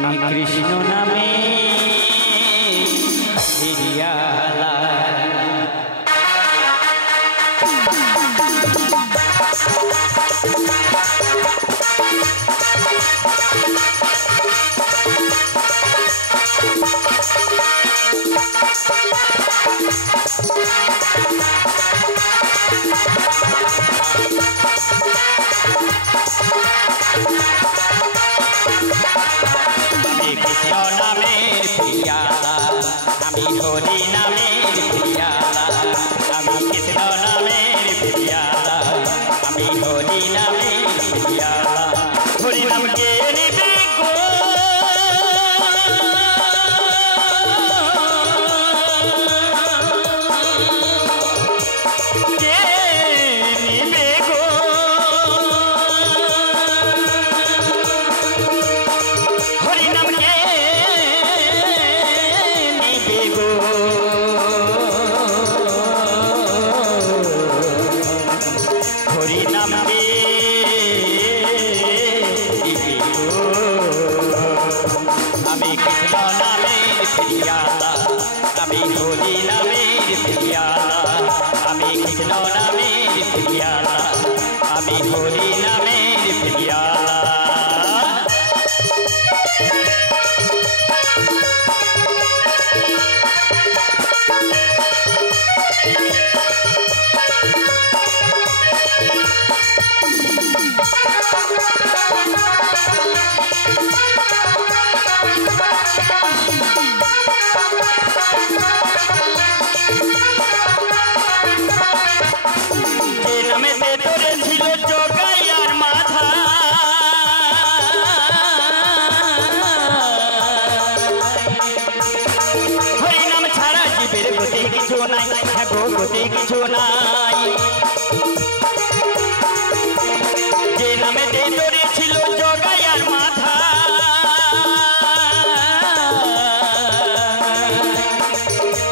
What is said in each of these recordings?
আমি কৃষ্ণ নামে হিরিয়ালা কৃষ্ণ নামের প্রিয়ালা আমি হরি নামের প্রিয়ালা আমি কৃষ্ণ নামের প্রিয়ালা আমি হরি নামের প্রিয়ালা হরি নামকে নিবে গো কে নিবে গো হরি নামকে হরি নামকে আমি কৃষ্ণ নামের প্রিয়ালা আমি হরি নামের প্রিয়ালা আমি কৃষ্ণ নামের প্রিয়ালা আমি হরি নামের প্রিয়ালা নামেতে তোরে ছিল জগাইয়ার মাথা হরি নাম ছাড়া জীবের গতি কিছু নাই গো গতি কিছু নাই যে নামেতে তোরে ছিল জগাইয়ার মাথা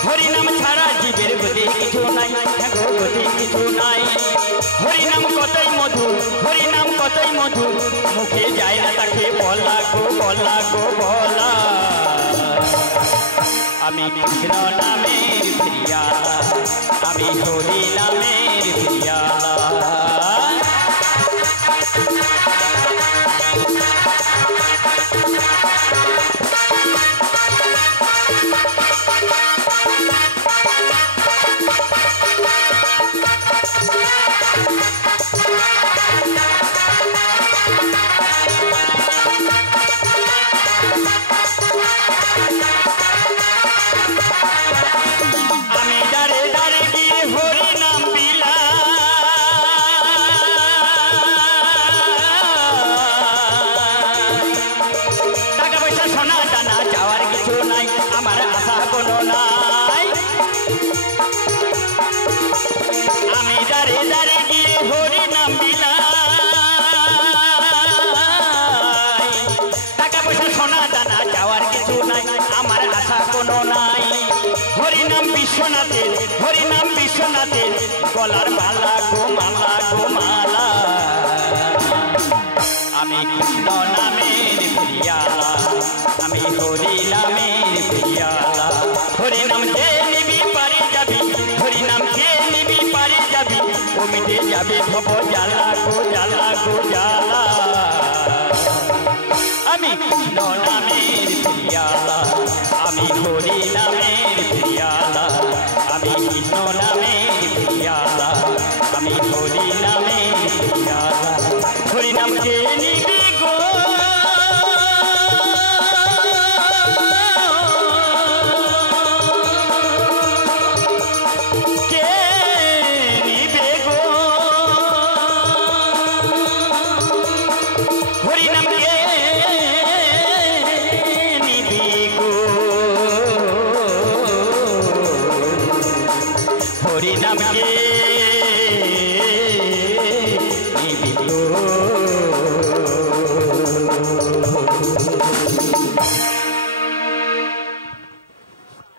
হরি নাম ছাড়া জীবের গতি কিছু নাই গো গতি কিছু নাই হরি নাম কতই মধুর হরি নাম কতই মধুর মুখে যায় না তাকে বলা গো বলা গো বলা আমি কৃষ্ণ নামের প্রিয়ালা আমি হরি নামের প্রিয়ালা আমি দাঁড়ে দাঁড়ে গিয়ে হরি নাম বিলা টাকা পয়সা সোনা দানা যাওয়ার কিছু নাই আমার আশা কোনো নাই আমি দাঁড়ে দাঁড়ে গিয়ে হরি নাম বিলা টাকা পয়সা সোনা দানা যাওয়ার কিছু নাই আমার আশা কোনো নাই হরি নাম বিশ্বনাথের হরি নাম বিশ্বনাথের গলার মালা গো মালা গো মালা আমি কৃষ্ণ নামের প্রিয়ালা আমি হরি নামের প্রিয়ালা হরি নাম যে নিবি পারে যাবি হরি নাম যে নিবি পারে যাবি ও মিটে যাবে ভব জ্বালা গো জ্বালা গো জ্বালা আমি কৃষ্ণ নামের প্রিয়ালা আমি হরি নামের প্রিয়ালা আমি কৃষ্ণ নামের প্রিয়ালা আমি হরি নামের প্রিয়ালা হরি নামকে নিবি গো কে নিবে গো হরি নামকে হরি নামকে